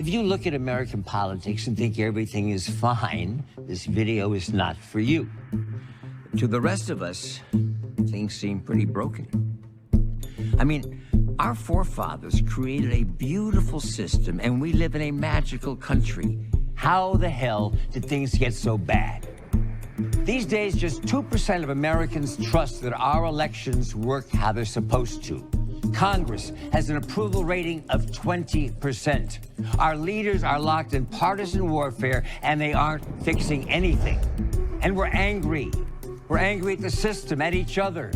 If you look at American politics and think everything is fine, this video is not for you. To the rest of us, things seem pretty broken. I mean, our forefathers created a beautiful system, and we live in a magical country. How the hell did things get so bad? These days, just 2% of Americans trust that our elections work how they're supposed to. Congress has an approval rating of 20%. Our leaders are locked in partisan warfare, and they aren't fixing anything. And we're angry. We're angry at the system, at each other.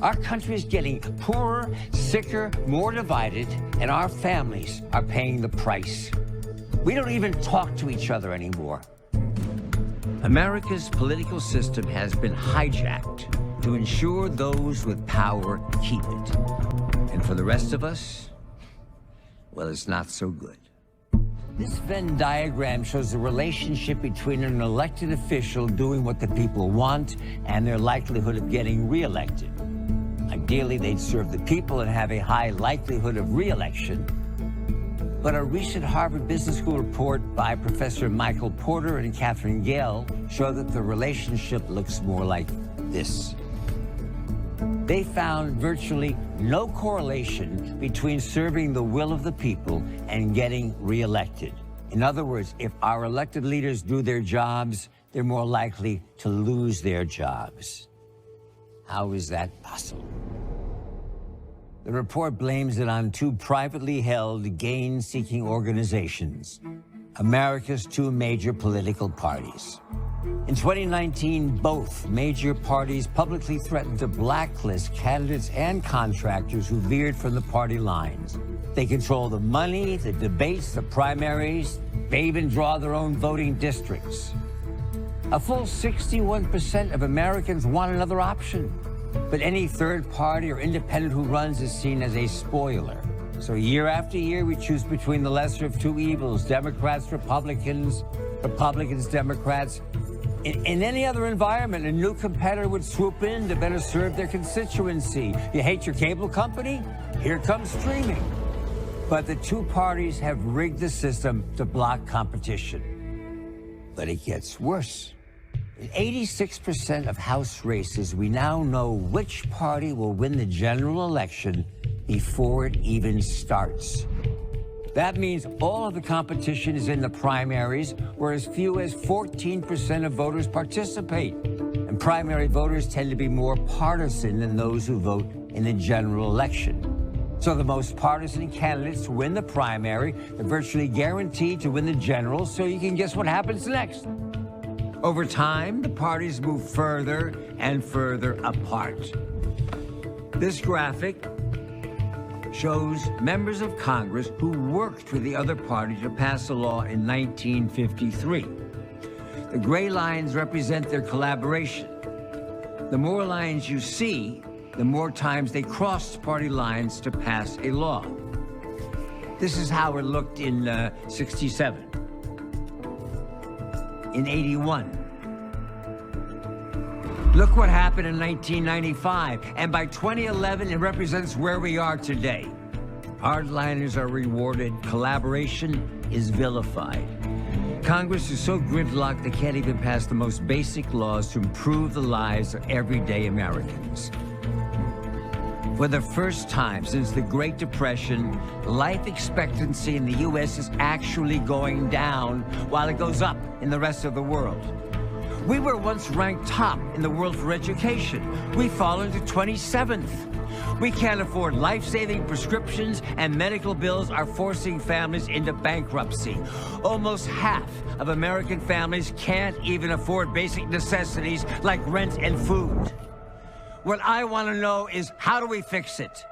Our country is getting poorer, sicker, more divided, and our families are paying the price. We don't even talk to each other anymore. America's political system has been hijacked to ensure those with power keep it. And for the rest of us, well, it's not so good. This Venn diagram shows the relationship between an elected official doing what the people want and their likelihood of getting reelected. Ideally, they'd serve the people and have a high likelihood of reelection. But a recent Harvard Business School report by Professor Michael Porter and Catherine Gale showed that the relationship looks more like this. They found virtually no correlation between serving the will of the people and getting reelected. In other words, if our elected leaders do their jobs, they're more likely to lose their jobs. How is that possible? The report blames it on two privately held, gain-seeking organizations, America's two major political parties. In 2019, both major parties publicly threatened to blacklist candidates and contractors who veered from the party lines. They control the money, the debates, the primaries. They even draw their own voting districts. A full 61% of Americans want another option. But any third party or independent who runs is seen as a spoiler. So year after year, we choose between the lesser of two evils, Democrats, Republicans, Republicans, Democrats. In any other environment, a new competitor would swoop in to better serve their constituency. You hate your cable company? Here comes streaming. But the two parties have rigged the system to block competition. But it gets worse. In 86% of House races, we now know which party will win the general election before it even starts. That means all of the competition is in the primaries, where as few as 14% of voters participate. And primary voters tend to be more partisan than those who vote in the general election. So the most partisan candidates win the primary. They're virtually guaranteed to win the general, so you can guess what happens next. Over time, the parties move further and further apart. This graphic shows members of Congress who worked with the other party to pass a law in 1953. The gray lines represent their collaboration. The more lines you see, the more times they crossed party lines to pass a law. This is how it looked in 67. In 81. Look what happened in 1995, and by 2011, it represents where we are today. Hardliners are rewarded, collaboration is vilified. Congress is so gridlocked they can't even pass the most basic laws to improve the lives of everyday Americans. For the first time since the Great Depression, life expectancy in the U.S. is actually going down while it goes up in the rest of the world. We were once ranked top in the world for education. We've fallen to 27th. We can't afford life-saving prescriptions, and medical bills are forcing families into bankruptcy. Almost half of American families can't even afford basic necessities like rent and food. What I want to know is, how do we fix it?